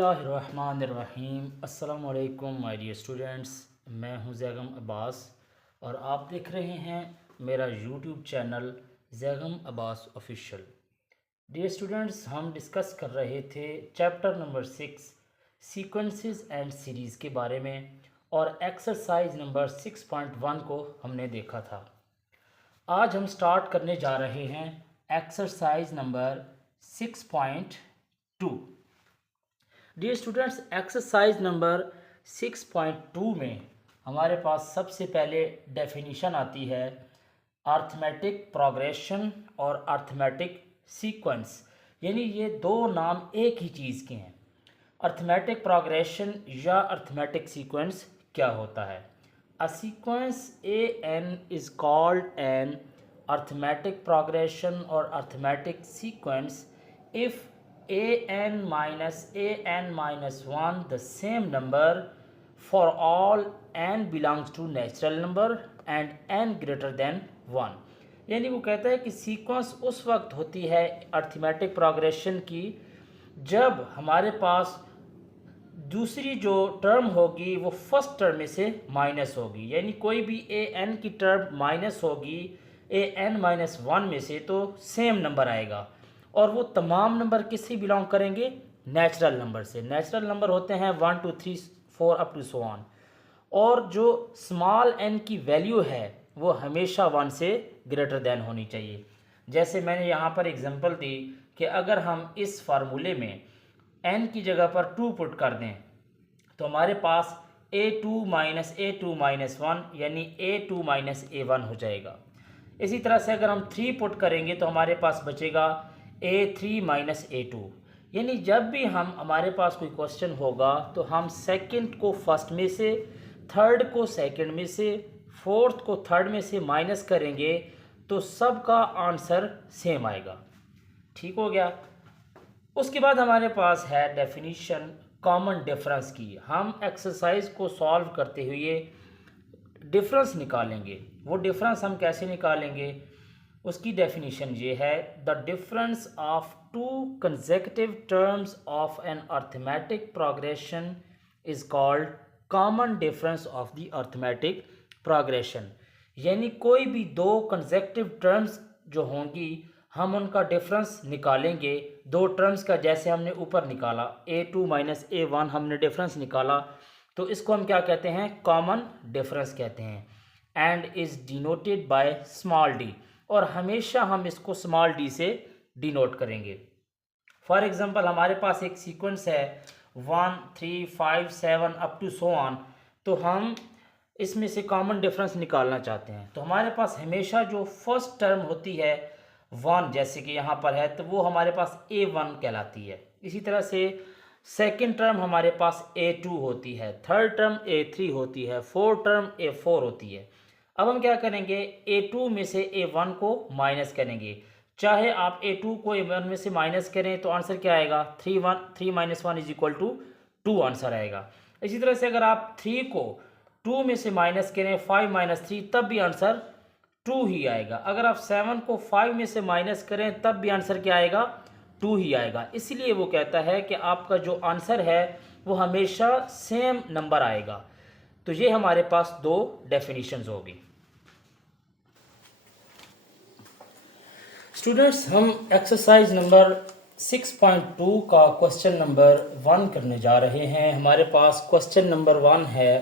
बिस्मिल्लाहिर्रहमानिर्रहीम। अस्सलाम वालेकुम माय डियर स्टूडेंट्स, मैं हूं जैगम अब्बास और आप देख रहे हैं मेरा YouTube channel Zaigham Abbas official. Dear students, हम डिस्कस कर रहे थे chapter number 6 sequences and series के बारे में और एक्सरसाइज नंबर 6.1 को हमने देखा था। आज हम स्टार्ट करने जा रहे हैं exercise number 6.2। Dear students, exercise number 6.2 में हमारे पास सबसे पहले डेफिनीशन आती है अर्थमेटिक प्रोग्रेशन और अर्थमेटिक सीक्वेंस, यानी ये दो नाम एक ही चीज़ के हैं। अर्थमेटिक प्रोग्रेशन या अर्थमेटिक सीक्वेंस क्या होता है? A sequence a n is called an arithmetic progression और arithmetic sequence if an minus 1 the same number for all n belongs to natural number and n greater than 1। यानी वो कहता है कि सीक्वेंस उस वक्त होती है अर्थमेटिक प्रोग्रेशन की जब हमारे पास दूसरी जो टर्म होगी वो फर्स्ट टर्म में से माइनस होगी, यानी कोई भी ए एन की टर्म माइनस होगी ए एन माइनस 1 में से तो सेम नंबर आएगा। और वो तमाम नंबर किससे बिलोंग करेंगे? नेचुरल नंबर से। नेचुरल नंबर होते हैं 1 2 3 4 अप टू सो ऑन। और जो स्मॉल एन की वैल्यू है वो हमेशा 1 से ग्रेटर देन होनी चाहिए। जैसे मैंने यहाँ पर एग्जांपल दी कि अगर हम इस फार्मूले में n की जगह पर 2 पुट कर दें तो हमारे पास a2 माइनस a2 माइनस 1 यानी a2 माइनस a1 हो जाएगा। इसी तरह से अगर हम 3 पुट करेंगे तो हमारे पास बचेगा a3 माइनस a2। यानी जब भी हमारे पास कोई क्वेश्चन होगा तो हम सेकंड को फर्स्ट में से, थर्ड को सेकंड में से, फोर्थ को थर्ड में से माइनस करेंगे तो सबका आंसर सेम आएगा। ठीक हो गया। उसके बाद हमारे पास है डेफिनीशन कॉमन डिफरेंस की। हम एक्सरसाइज को सॉल्व करते हुए डिफरेंस निकालेंगे। वो डिफरेंस हम कैसे निकालेंगे? उसकी डेफिनीशन ये है, the difference of two consecutive terms of an arithmetic progression is called common difference of the arithmetic progression. यानी कोई भी दो कंसेक्यूटिव टर्म्स जो होंगी हम उनका डिफरेंस निकालेंगे। दो टर्म्स का जैसे हमने ऊपर निकाला a2 माइनस a1 हमने डिफरेंस निकाला तो इसको हम क्या कहते हैं? कॉमन डिफरेंस कहते हैं। And is denoted by small D, और हमेशा हम इसको स्मॉल डी से डिनोट करेंगे। फॉर एग्जांपल हमारे पास एक सीक्वेंस है 1 3 5 7 अप टू सो ऑन, तो हम इसमें से कॉमन डिफरेंस निकालना चाहते हैं तो हमारे पास हमेशा जो फर्स्ट टर्म होती है 1, जैसे कि यहाँ पर है, तो वो हमारे पास a1 कहलाती है। इसी तरह से सेकंड टर्म हमारे पास a2 होती है, थर्ड टर्म a3 होती है, फोर्थ टर्म a4 होती है। अब हम क्या करेंगे? a2 में से a1 को माइनस करेंगे। चाहे आप a2 को a1 में से माइनस करें तो आंसर क्या आएगा? 3 minus 1 is equal to 2 answer आएगा। इसी तरह से अगर आप 3 को 2 में से माइनस करें 5 माइनस 3 तब भी आंसर 2 ही आएगा। अगर आप 7 को 5 में से माइनस करें तब भी आंसर क्या आएगा? 2 ही आएगा। इसलिए वो कहता है कि आपका जो आंसर है वो हमेशा सेम नंबर आएगा। तो ये हमारे पास दो डेफिनेशंस होगी। स्टूडेंट्स, हम एक्सरसाइज नंबर 6.2 का क्वेश्चन नंबर 1 करने जा रहे हैं। हमारे पास क्वेश्चन नंबर 1 है,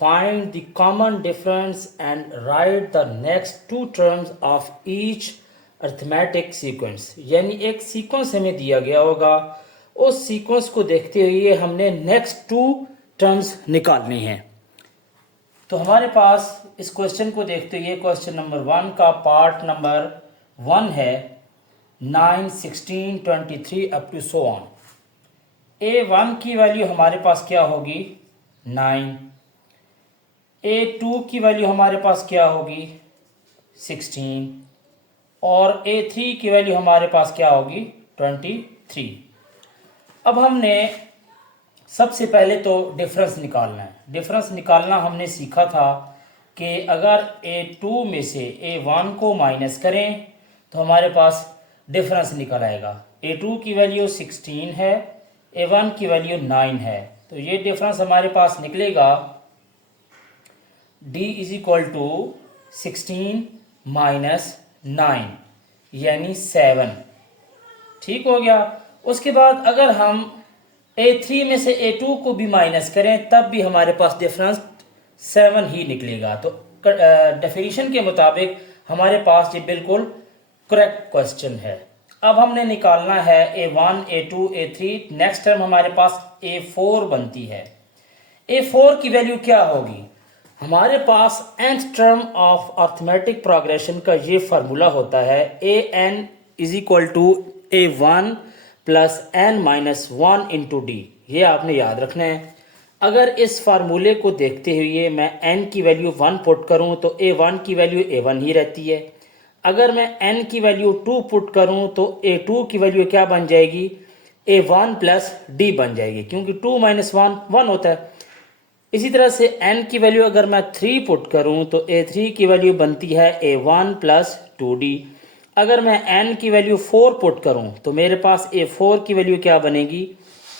find the common difference and write the next two terms of each arithmetic sequence. यानी एक सीक्वेंस हमें दिया गया होगा, उस सीक्वेंस को देखते हुए हमने नेक्स्ट टू टर्म्स निकालने हैं। तो हमारे पास इस क्वेश्चन को देखते हुए क्वेश्चन नंबर 1 का पार्ट नंबर 1 है 9 16 23 up to so on. a1 की वैल्यू हमारे पास क्या होगी? 9। a2 की वैल्यू हमारे पास क्या होगी? 16। और a3 की वैल्यू हमारे पास क्या होगी? 23। अब हमने सबसे पहले तो डिफरेंस निकालना है। डिफरेंस निकालना हमने सीखा था कि अगर a2 में से a1 को माइनस करें तो हमारे पास डिफरेंस निकल आएगा। a2 की वैल्यू 16 है, A1 की वैल्यू 9 है। तो ये डिफरेंस हमारे पास निकलेगा D is equal to 16 minus 9 यानी 7। ठीक हो गया। उसके बाद अगर हम A3 में से A2 को भी माइनस करें तब भी हमारे पास डिफरेंस 7 ही निकलेगा। तो डेफिनेशन के मुताबिक हमारे पास ये बिल्कुल करेक्ट क्वेश्चन है। अब हमने निकालना है A1 A2 A3। Next term हमारे पास A4 बनती है। A4 की वैल्यू क्या होगी? हमारे पास nth term of arithmetic progression का ये फार्मूला होता है an is equal to A1 plus n minus 1 into D. ये आपने याद रखना है। अगर इस फार्मूले को देखते हुए मैं n की वैल्यू 1 पुट करूं तो A1 की वैल्यू A1 ही रहती है। अगर मैं n की वैल्यू 2 पुट करूं तो A2 की वैल्यू क्या बन जाएगी? A1 प्लस डी बन जाएगी, क्योंकि 2 माइनस 1 1 होता है। इसी तरह से n की वैल्यू अगर मैं 3 पुट करूं तो A3 की वैल्यू बनती है A1 प्लस 2D। अगर मैं n की वैल्यू 4 पुट करूं तो मेरे पास A4 की वैल्यू क्या बनेगी?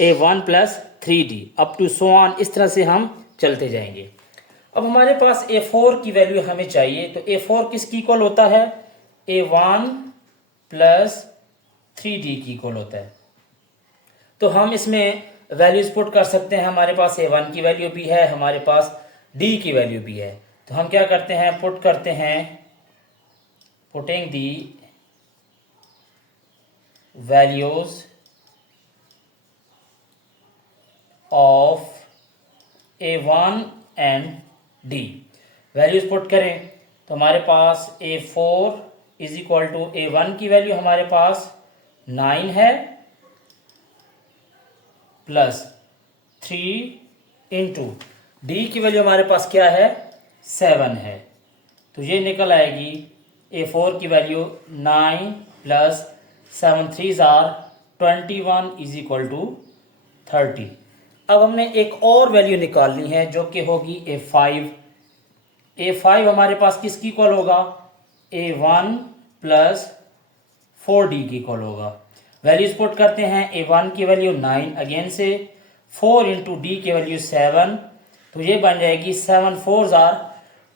A1 plus 3D up to so on. इस तरह से हम चलते जाएंगे। अब हमारे पास A4 की वैल्यू हमें चाहिए, तो A4 किसकी इक्वल होता है? A1 प्लस 3D की इक्वल होता है। तो हम इसमें वैल्यूज पुट कर सकते हैं। हमारे पास A1 की वैल्यू भी है, हमारे पास D की वैल्यू भी है। तो हम क्या करते हैं? पुट करते हैं, putting the values of A1 and D। Values put करें तो हमारे पास A4 is equal to A1 की वैल्यू हमारे पास 9 है प्लस 3 इंटू डी की वैल्यू हमारे पास क्या है? 7 है। तो ये निकल आएगी A4 की value 9 plus 7 3 are 21 is equal to 30। अब हमने एक और वैल्यू निकालनी है जो कि होगी A5। A5 हमारे पास किसकी इक्वल होगा? A1 प्लस 4D की इक्वल होगा। वैल्यूज पुट करते हैं। A1 की वैल्यू 9 अगेन से 4 इंटू डी की वैल्यू 7। तो ये बन जाएगी 7 4 आर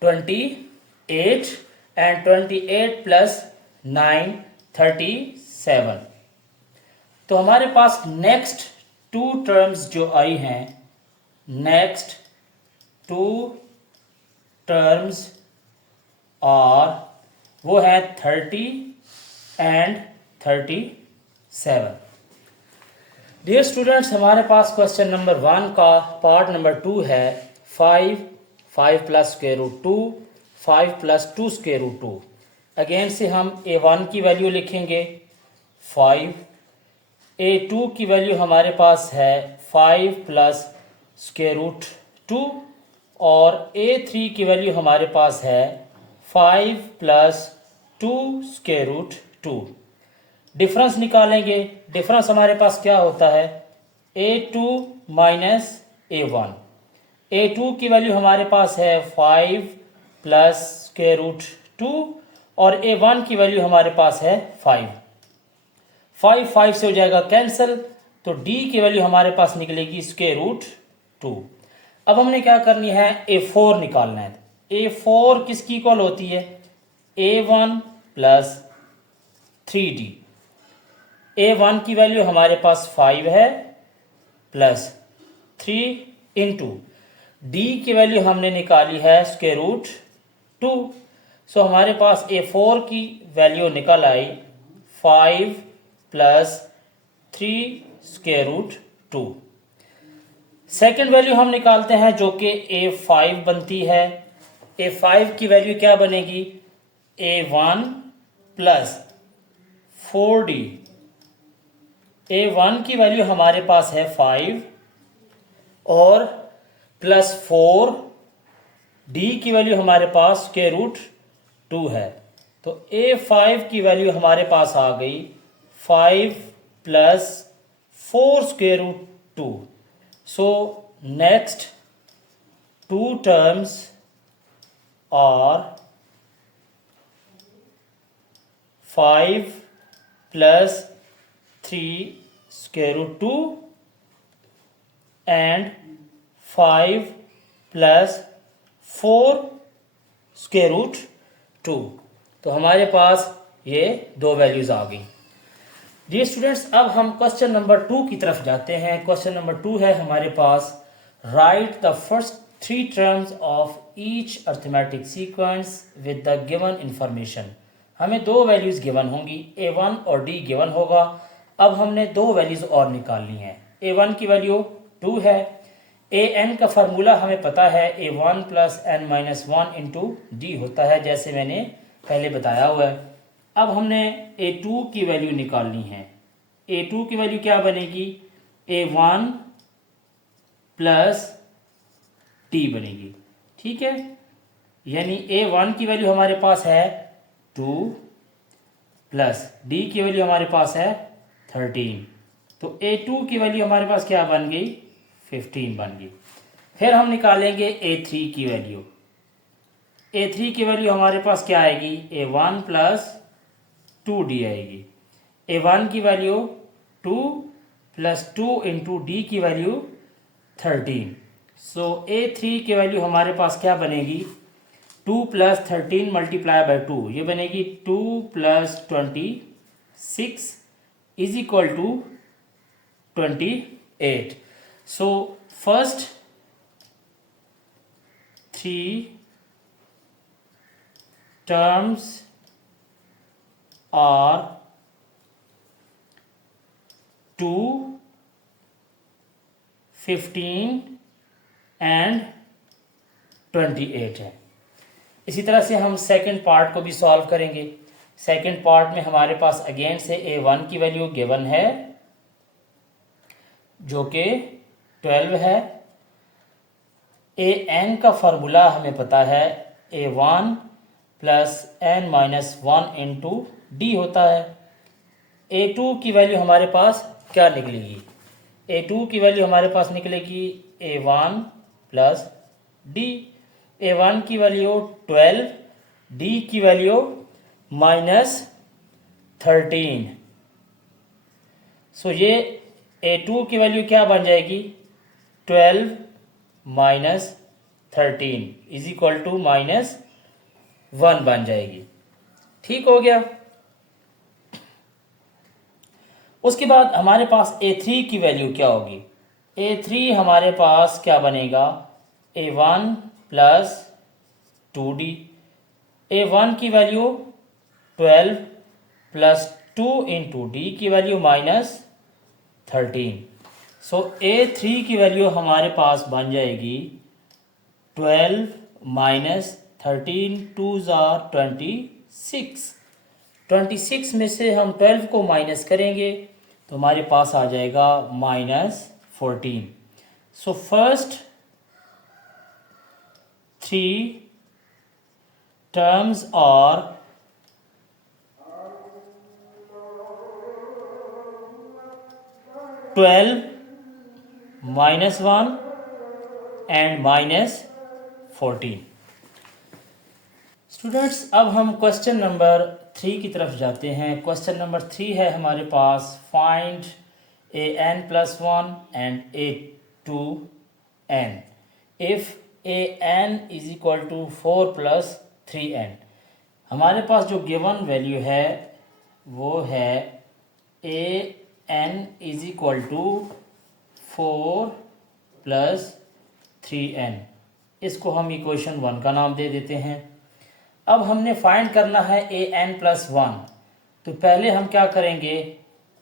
28 एंड 28 प्लस 9 37। तो हमारे पास नेक्स्ट टू टर्म्स जो आई हैं, नेक्स्ट टू टर्म्स और वो है 30 एंड 37। डियर स्टूडेंट्स, हमारे पास क्वेश्चन नंबर 1 का पार्ट नंबर 2 है 5 plus square root 2, 5 plus 2 square root 2। Again से हम A1 की वैल्यू लिखेंगे 5, A2 की वैल्यू हमारे पास है 5 प्लस स्क्वायर रूट 2 और A3 की वैल्यू हमारे पास है 5 प्लस 2 स्क्वायर रूट 2। डिफरेंस निकालेंगे। डिफरेंस हमारे पास क्या होता है? A2 minus A1। A2 की वैल्यू हमारे पास है 5 प्लस स्क्वायर रूट 2 और A1 की वैल्यू हमारे पास है 5। 5 से हो जाएगा कैंसिल, तो D की वैल्यू हमारे पास निकलेगी स्क्वायर रूट 2। अब हमने क्या करनी है? A4 निकालना है। A4 किसकी इक्वल होती है? A1 plus 3D। A1 की वैल्यू हमारे पास 5 है प्लस 3 इंटू डी की वैल्यू हमने निकाली है स्क्वायर रूट 2। सो हमारे पास A4 की वैल्यू निकल आई 5 plus 3 square root 2। Second value हम निकालते हैं जो कि A5 बनती है। A5 की वैल्यू क्या बनेगी? A1 plus 4D। A1 की वैल्यू हमारे पास है 5 और प्लस 4, D की वैल्यू हमारे पास स्क्वायर रूट 2 है। तो A5 की वैल्यू हमारे पास आ गई 5 plus 4 square root 2। So next two terms are 5 plus 3 square root 2 and 5 plus 4 square root 2। तो हमारे पास ये दो वैल्यूज आ गई। जी स्टूडेंट्स, अब हम क्वेश्चन नंबर 2 की तरफ जाते हैं। क्वेश्चन नंबर 2 है हमारे पास, write the first 3 terms of each arithmetic sequence with the given information. हमें दो वैल्यूज गिवन होंगी, A1 और D गिवन होगा। अब हमने दो वैल्यूज और निकालनी है। A1 की वैल्यू 2 है। an का फार्मूला हमें पता है, A1 plus n minus 1 into D होता है, जैसे मैंने पहले बताया हुआ है। अब हमने A2 की वैल्यू निकालनी है। A2 की वैल्यू क्या बनेगी, A1 प्लस टी बनेगी। ठीक है, यानी A1 की वैल्यू हमारे पास है 2 प्लस D की वैल्यू हमारे पास है 13। तो A2 की वैल्यू हमारे पास क्या बन गई, 15 बन गई। फिर हम निकालेंगे A3 की वैल्यू। A3 की वैल्यू हमारे पास क्या आएगी, A1 प्लस 2D आएगी। A1 की वैल्यू 2 प्लस 2 इंटू डी की वैल्यू 13। सो A3 की वैल्यू हमारे पास क्या बनेगी, 2 प्लस 13 मल्टीप्लाई बाई 2, ये बनेगी 2 plus 26 is equal to 28। So first 3 terms are 2, 15 and 28 है। इसी तरह से हम सेकंड पार्ट को भी सॉल्व करेंगे। सेकंड पार्ट में हमारे पास अगेन से A1 की वैल्यू गिवन है जो कि 12 है। an का फार्मूला हमें पता है, A1 plus n minus 1 into D होता है। A2 की वैल्यू हमारे पास क्या निकलेगी, A2 की वैल्यू हमारे पास निकलेगी A1 प्लस D। A1 की वैल्यू 12, D की वैल्यू माइनस 13। सो ये A2 की वैल्यू क्या बन जाएगी, 12 minus 13 is equal to minus 1 बन जाएगी। ठीक हो गया। उसके बाद हमारे पास A3 की वैल्यू क्या होगी, A3 हमारे पास क्या बनेगा, A1 प्लस 2D। A1 की वैल्यू 12 प्लस 2 इंटू डी की वैल्यू माइनस 13। सो A3 की वैल्यू हमारे पास बन जाएगी 12 माइनस 13, 2 ज़ार 26। 26 में से हम 12 को माइनस करेंगे तो हमारे पास आ जाएगा minus 14। So first 3 terms are 12 minus 1 and minus 14। Students, अब हम क्वेश्चन नंबर 3 की तरफ जाते हैं। क्वेश्चन नंबर 3 है हमारे पास, find an plus 1 and a2n if an is equal to 4 plus 3n। हमारे पास जो गिवन वैल्यू है वो है an is equal to 4 plus 3n। इसको हम इक्वेशन 1 का नाम दे देते हैं। अब हमने फाइंड करना है an प्लस 1। तो पहले हम क्या करेंगे,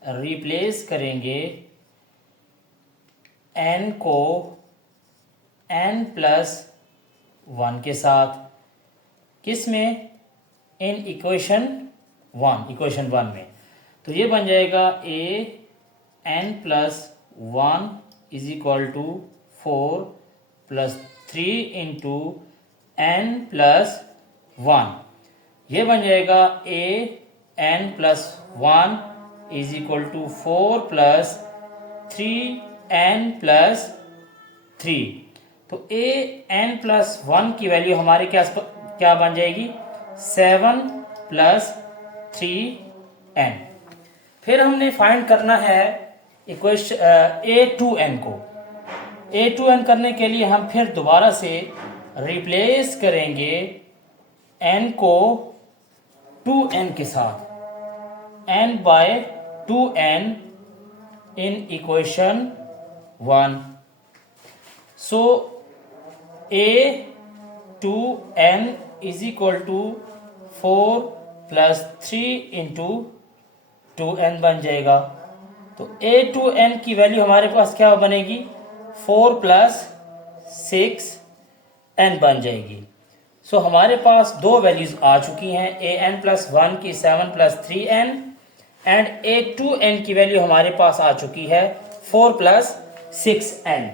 रिप्लेस करेंगे n को n प्लस 1 के साथ। किस में, इन इक्वेशन 1 में। तो ये बन जाएगा an plus 1 is equal to 4 plus 3 into n plus 1। ये बन जाएगा an plus 1 is equal to 4 plus 3n plus 3। तो an प्लस 1 की वैल्यू हमारे क्या बन जाएगी, 7 प्लस 3n। फिर हमने फाइंड करना है इक्वेशन a2n को। A2n करने के लिए हम फिर दोबारा से रिप्लेस करेंगे n को 2n के साथ, n by 2n in equation 1. So A2n is equal to 4 plus 3 into 2n बन जाएगा। तो A2n की वैल्यू हमारे पास क्या बनेगी, 4 प्लस 6n बन जाएगी। सो हमारे पास दो वैल्यूज आ चुकी हैं, an प्लस 1 की 7 प्लस 3n एंड A2n की वैल्यू हमारे पास आ चुकी है 4 प्लस 6n।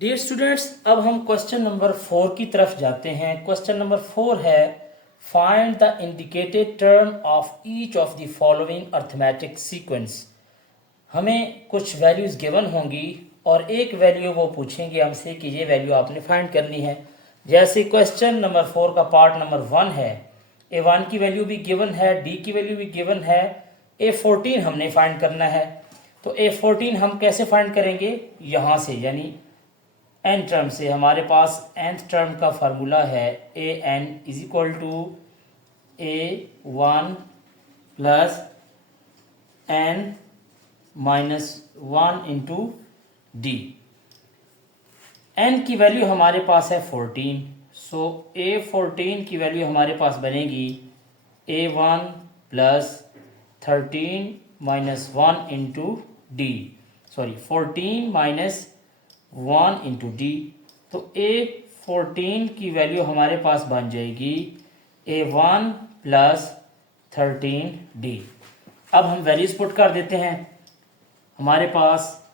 डियर स्टूडेंट्स, अब हम क्वेश्चन नंबर 4 की तरफ जाते हैं। क्वेश्चन नंबर 4 है find the indicated term of each of the following arithmetic sequence. हमें कुछ वैल्यूज गिवन होंगी और एक वैल्यू वो पूछेंगे हमसे कि ये वैल्यू आपने फाइंड करनी है। जैसे क्वेश्चन नंबर 4 का पार्ट नंबर 1 है, A1 की वैल्यू भी गिवन है, D की वैल्यू भी गिवन है, A14 हमने फाइंड करना है। तो A14 हम कैसे फाइंड करेंगे, यहाँ से, यानी n टर्म से। हमारे पास nth टर्म का फार्मूला है an is equal to A1 plus n minus 1 into D. n की वैल्यू हमारे पास है 14, सो A14 की वैल्यू हमारे पास बनेगी A1 plus 13 minus 1 into D, sorry 14 minus 1 into D. तो A14 की वैल्यू हमारे पास बन जाएगी A1 प्लस 13D। अब हम वैल्यूज पुट कर देते हैं। हमारे पास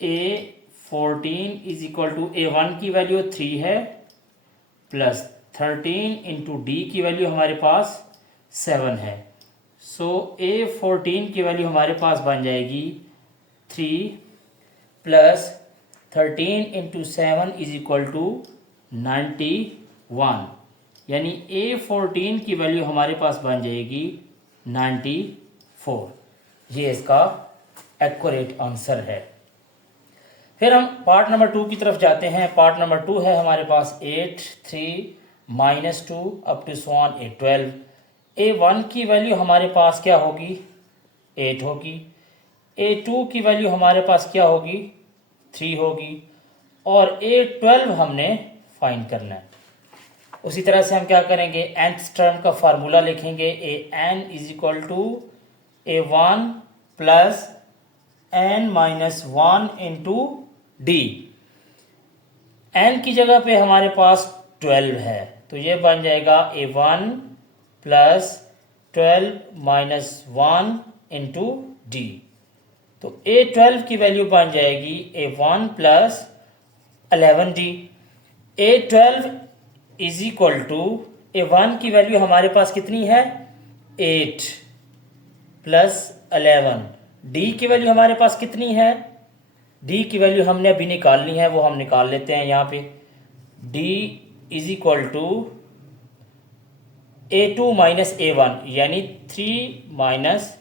A14 is equal to A1 की वैल्यू 3 है, प्लस 13 इंटू डी की वैल्यू हमारे पास 7 है। सो A14 की वैल्यू हमारे पास बन जाएगी 3 plus 13 into 7 is equal to 91, यानी A14 की वैल्यू हमारे पास बन जाएगी 94। ये इसका एक्यूरेट आंसर है। फिर हम पार्ट नंबर 2 की तरफ जाते हैं। पार्ट नंबर 2 है हमारे पास 8, 3, -2 up to swan A12। A1 की वैल्यू हमारे पास क्या होगी, 8 होगी। A2 की वैल्यू हमारे पास क्या होगी, 3 होगी, और A12 हमने फाइंड करना है। उसी तरह से हम क्या करेंगे, nth टर्म का फार्मूला लिखेंगे an is equal to A1 plus n minus 1 into D. n की जगह पे हमारे पास 12 है, तो ये बन जाएगा A1 plus 12 minus 1 into D. तो A12 की वैल्यू बन जाएगी A1 plus 11D। A12 is equal to A1 की वैल्यू हमारे पास कितनी है, 8 प्लस 11। D की वैल्यू हमारे पास कितनी है, D की वैल्यू हमने अभी निकालनी है, वो हम निकाल लेते हैं यहाँ पे। D is equal to A2 minus A1, यानी 3 माइनस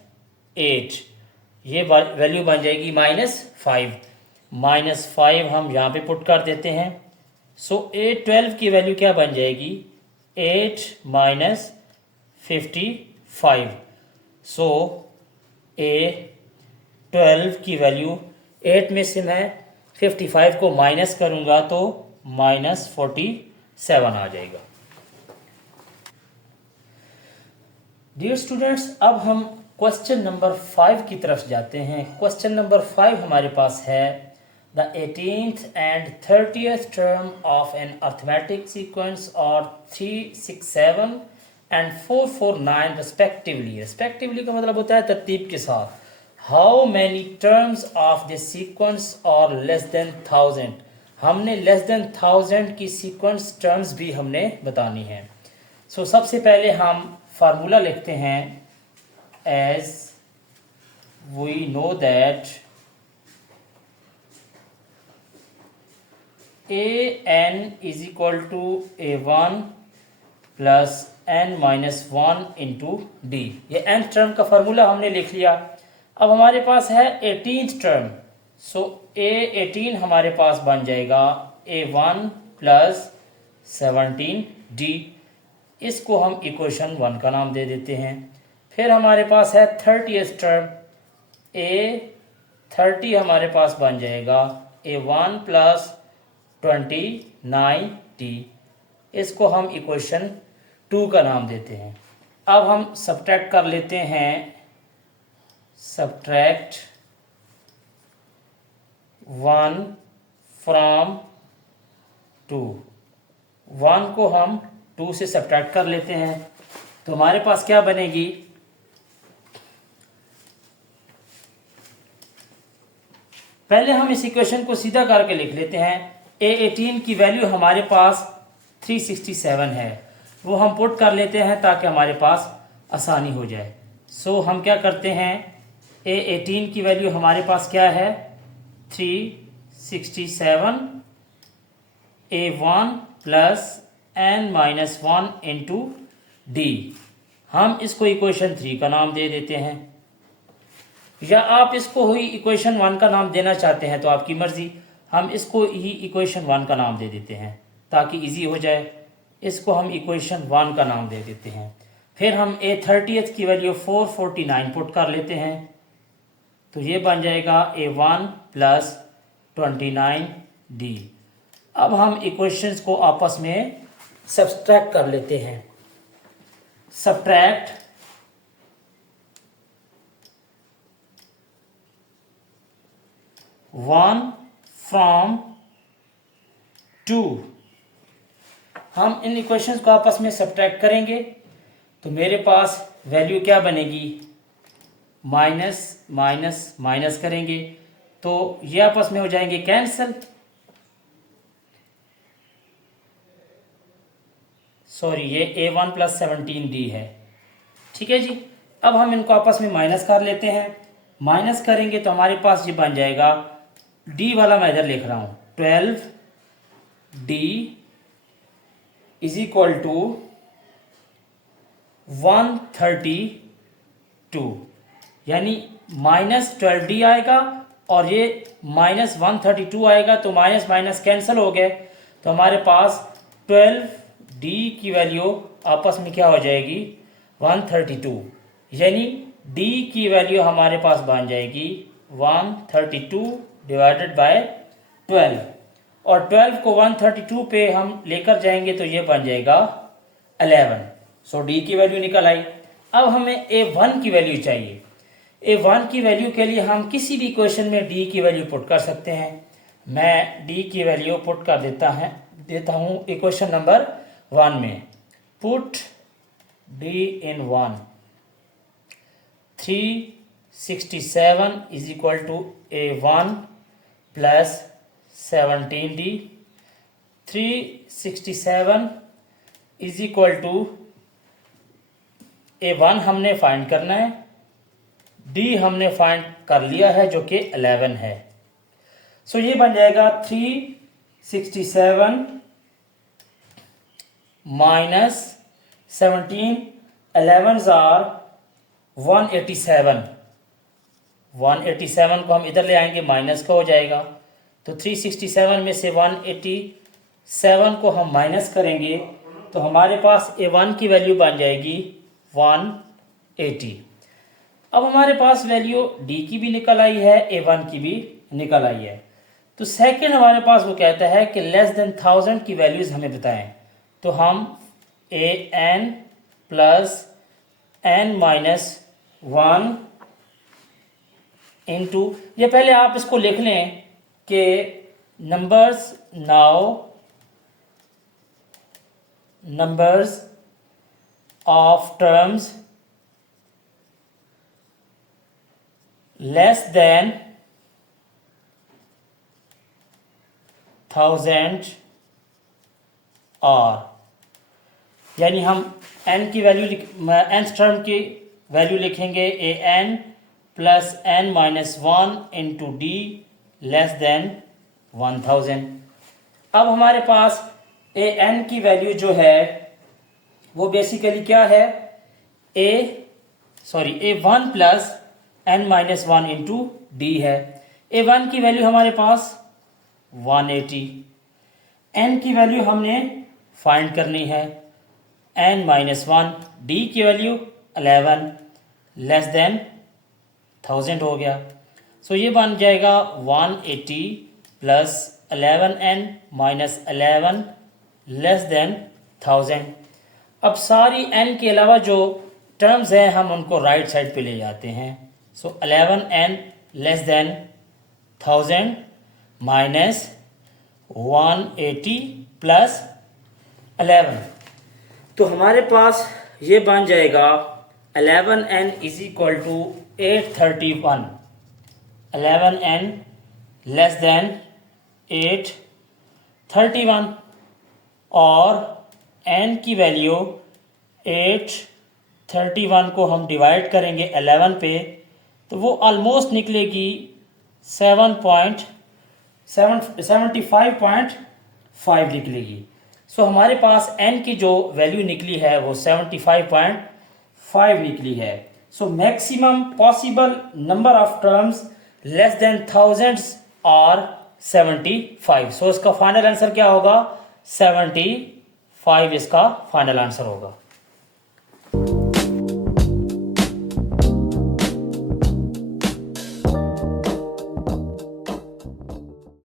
8, ये वैल्यू बन जाएगी -5। -5 हम यहाँ पे पुट कर देते हैं। सो A12 की वैल्यू क्या बन जाएगी, 8 माइनस 55। सो A12 की वैल्यू 8 में से मैं 55 को माइनस करूँगा तो -47 आ जाएगा। डियर स्टूडेंट्स, अब हम क्वेश्चन नंबर 5 की तरफ जाते हैं। क्वेश्चन नंबर 5 हमारे पास है the 18th and 30th term of an arithmetic sequence और 367 एंड 449 रिस्पेक्टिवली। रिस्पेक्टिवली का मतलब होता है तरतीब के साथ। How many terms of the sequence और लेस देन 1000। हमने लेस देन 1000 की सीक्वेंस टर्म्स भी हमने बतानी है। सो सबसे पहले हम फार्मूला लिखते हैं as we know that an is equal to A1 plus n minus one into D. ये nth टर्म का फार्मूला हमने लिख लिया। अब हमारे पास है 18th टर्म। सो A18 हमारे पास बन जाएगा A1 प्लस 17D। इसको हम इक्वेशन 1 का नाम दे देते हैं। फिर हमारे पास है 30th टर्म। A30 हमारे पास बन जाएगा A1 प्लस 29D। इसको हम इक्वेशन 2 का नाम देते हैं। अब हम सब्ट्रैक्ट कर लेते हैं। Subtract 1 from 2। 1 को हम 2 से सब्ट्रैक्ट कर लेते हैं तो हमारे पास क्या बनेगी, पहले हम इस इक्वेशन को सीधा करके लिख लेते हैं। A18 की वैल्यू हमारे पास 367 है, वो हम पुट कर लेते हैं ताकि हमारे पास आसानी हो जाए। सो हम क्या करते हैं, A18 की वैल्यू हमारे पास क्या है 367 A1 plus n minus one into D. हम इसको इक्वेशन 3 का नाम दे देते हैं, या आप इसको ही इक्वेशन 1 का नाम देना चाहते हैं तो आपकी मर्जी। हम इसको ही इक्वेशन 1 का नाम दे देते हैं ताकि इजी हो जाए। इसको हम इक्वेशन 1 का नाम दे देते हैं। फिर हम A30 की वैल्यू 449 पुट कर लेते हैं तो ये बन जाएगा A1 प्लस 29D। अब हम इक्वेशंस को आपस में सब्ट्रैक्ट कर लेते हैं। Subtract 1 from 2। हम इन इक्वेशंस को आपस में सब्ट्रैक्ट करेंगे तो मेरे पास वैल्यू क्या बनेगी, माइनस माइनस माइनस करेंगे तो ये आपस में हो जाएंगे कैंसिल। सॉरी, ये A1 प्लस 17D है। ठीक है जी। अब हम इनको आपस में माइनस कर लेते हैं। माइनस करेंगे तो हमारे पास ये बन जाएगा, D वाला मैं इधर लिख रहा हूँ, 12D इज इक्वल टू 132, यानी माइनस 12D आएगा और ये माइनस 132 आएगा तो माइनस माइनस कैंसिल हो गए तो हमारे पास 12D की वैल्यू आपस में क्या हो जाएगी 132, यानी D की वैल्यू हमारे पास बन जाएगी 132 डिवाइडेड बाय 12, और 12 को 132 पे हम लेकर जाएंगे तो ये बन जाएगा 11। सो D की वैल्यू निकल आई। अब हमें A1 की वैल्यू चाहिए। A1 की वैल्यू के लिए हम किसी भी इक्वेशन में D की वैल्यू पुट कर सकते हैं। मैं D की वैल्यू पुट कर देता हूँ इक्वेशन नंबर 1 में। Put D in 1, 367 is equal to A1 plus 17D। 367 is equal to A1 हमने फाइंड करना है, D हमने फाइंड कर लिया है जो कि 11 है। सो ये बन जाएगा 367 माइनस 17, 11s आर 187। 187 को हम इधर ले आएंगे, माइनस का हो जाएगा तो 367 में से 187 को हम माइनस करेंगे तो हमारे पास A1 की वैल्यू बन जाएगी 180। अब हमारे पास वैल्यू D की भी निकल आई है, A1 की भी निकल आई है। तो सेकंड हमारे पास वो कहता है कि लेस देन 1000 की वैल्यूज हमें बताएं, तो हम an plus n minus 1 into, ये पहले आप इसको लिख लें कि numbers of terms less than 1000 are, यानी हम n की वैल्यू nth टर्म की वैल्यू लिखेंगे an plus n minus 1 into D less than 1000। अब हमारे पास an की वैल्यू जो है वो बेसिकली क्या है, A1 plus n minus 1 into D है। A1 की वैल्यू हमारे पास 180, n की वैल्यू हमने फाइंड करनी है n माइनस 1, डी की वैल्यू 11 लेस देन 1000 हो गया। सो ये बन जाएगा 180 plus 11n minus 11 less than 1000। अब सारी n के अलावा जो टर्म्स हैं हम उनको राइट साइड पे ले जाते हैं। So 11n less than 1000 minus 180 plus 11, तो हमारे पास ये बन जाएगा 11n is equal to 831, 11n less than 831 और n की वैल्यू 831 को हम डिवाइड करेंगे 11 पे तो वो ऑलमोस्ट निकलेगी 75.5 निकलेगी। सो हमारे पास n की जो वैल्यू निकली है वो 75.5 निकली है। So maximum possible number of terms less then thousands और 75। सो इसका फाइनल आंसर क्या होगा, 75 इसका फाइनल आंसर होगा।